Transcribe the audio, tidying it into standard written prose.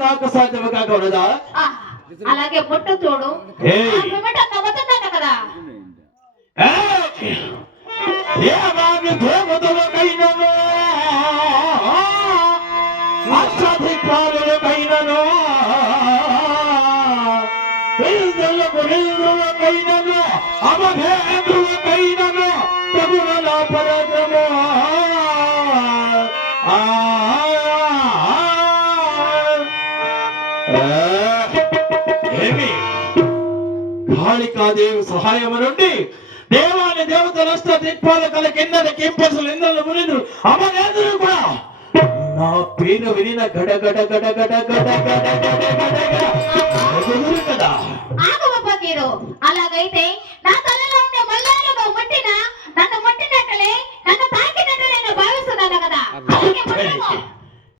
నాకు సాధ్యము కాకూడదా? అలాగే పొట్టు చూడు కదా. దేవతలకైనను అష్టాధికారులకైనను కైనను అవధేంద్రులకైనను ప్రభుల పరక్రమ కాళికాదేవి సహాయము నుండి దేవాని దేవతల దిక్పాలకుల కింద కింపసులు ఇంద్రులు మునింద్రులు అమరేంద్రులు కూడా నా పేరు వినిన గడ గడ గడ గడ గడ గడ గడ గడ కదా. అలాగైతే